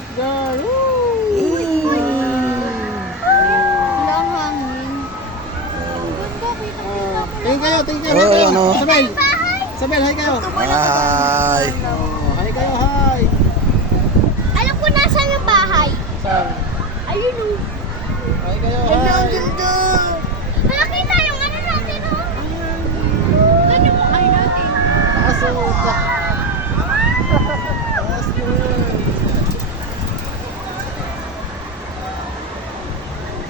sarap dyan. Wala ang hangin. Tingin kayo, tingin kayo. Oh, Hi kayo. ano? Sabel. Sabel, hi kayo. Hi. Hi kayo, hi. Alam ko nasa yung bahay. Saan? Ayun o. Hi kayo, Ayun ang hi. ganda. Nakita yung ano natin o. Ganyan mo kayo natin. Nakasuka. Taas yun.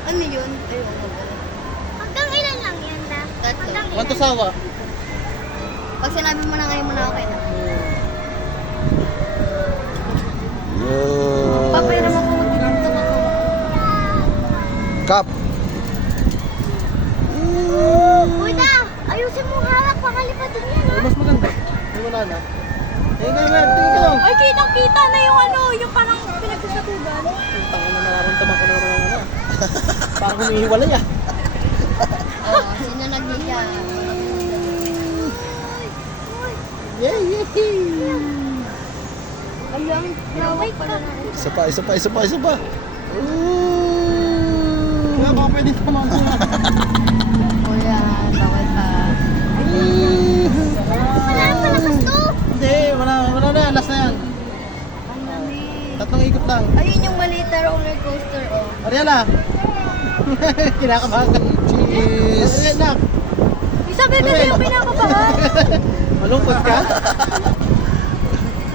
Ano yun? Ayun mo pala. Hanggang ilan lang yan na? Hanggang Kwanto sawa? Pag sinabi mo na ngayon mo na okay na. Papayram ako mag-tiktok ako. Kap. Uy na! Ayusin mo hawak, pakalipad din yan ha. Mas maganda. Ay, wala na. Tingin kayo, Mer. Tingin kayo. Ay, kitang-kita na yung ano, yung parang pinagsasabugan. Tanga na nararamdaman ko na naman ano. Parang humihiwalay ah. Oo, sino nag-iya? Yay! Ayun, laway pala na. Isa pa, isa pa, isa pa, isa pa. Kaya baka pwede tumama. Kuya, bawal pa. Wala pa lakas to. Hindi, wala na. Last na yan. Ang lamig. Tatlong ikot lang. Ayun yung maliit na roller coaster, oh. Ariela. Kinakabahan ka. Cheese. Ariela. Isabel, kasi yung pinakabahan. Malungkot ka?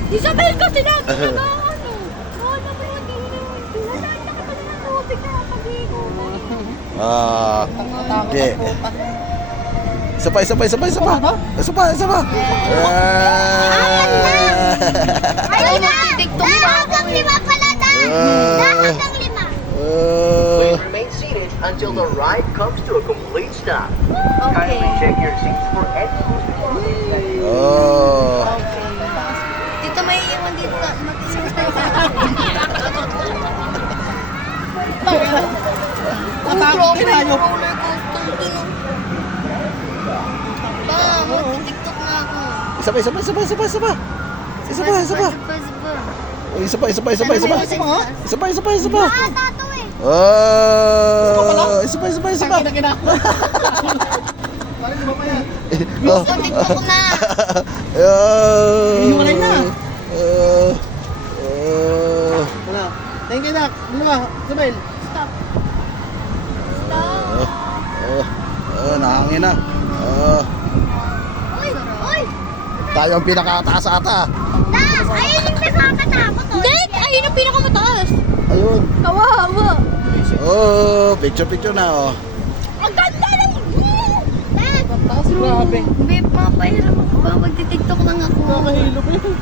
Isabel, kasi natin yung mga ano. Oo, naman yung wala na ka pala ng tubig na pag-igo. Hindi. Isa pa, isa pa, isa pa, isa pa. Isa pa, isa pa. Ayun na! Hanggang 5 pala dahil! Hanggang 5! Please remain seated until the ride comes to a complete stop. Kindly Okay. check your seats for exclusive. Oh. Dito may iwan dito. Matinis tayo sa Natakot din tayo. roller coaster dun. Ba, mag-tiktok na ako. Isa pa, isa pa, isa pa, isa pa, isa pa. Isa pa, isa pa. Oh, isa pa, isa pa, isa pa, isa pa. Isa pa, isa pa, isa pa. Ah, tato eh. Oh. Isa pa, isa pa, isa pa. Kina. Parang di ba pa yan? Oh. So, tiktok na. Hihiwalay na. Oh. Wala. Thank you, Nak. Dalawa. Sabel. Stop. Stop. Nahangin na. Uy, uy. Tayo ang pinakataas ata. Ayun yung nakakatakot. Hindi, ayun yung pinakamataas. Ayun. Kawawa. Oh, picture na oh. Ang ganda lang. Dad. Taas, grabe. Babe, mapahirap ako ba? Magti-tiktok lang ako. Nakahilo pa yun.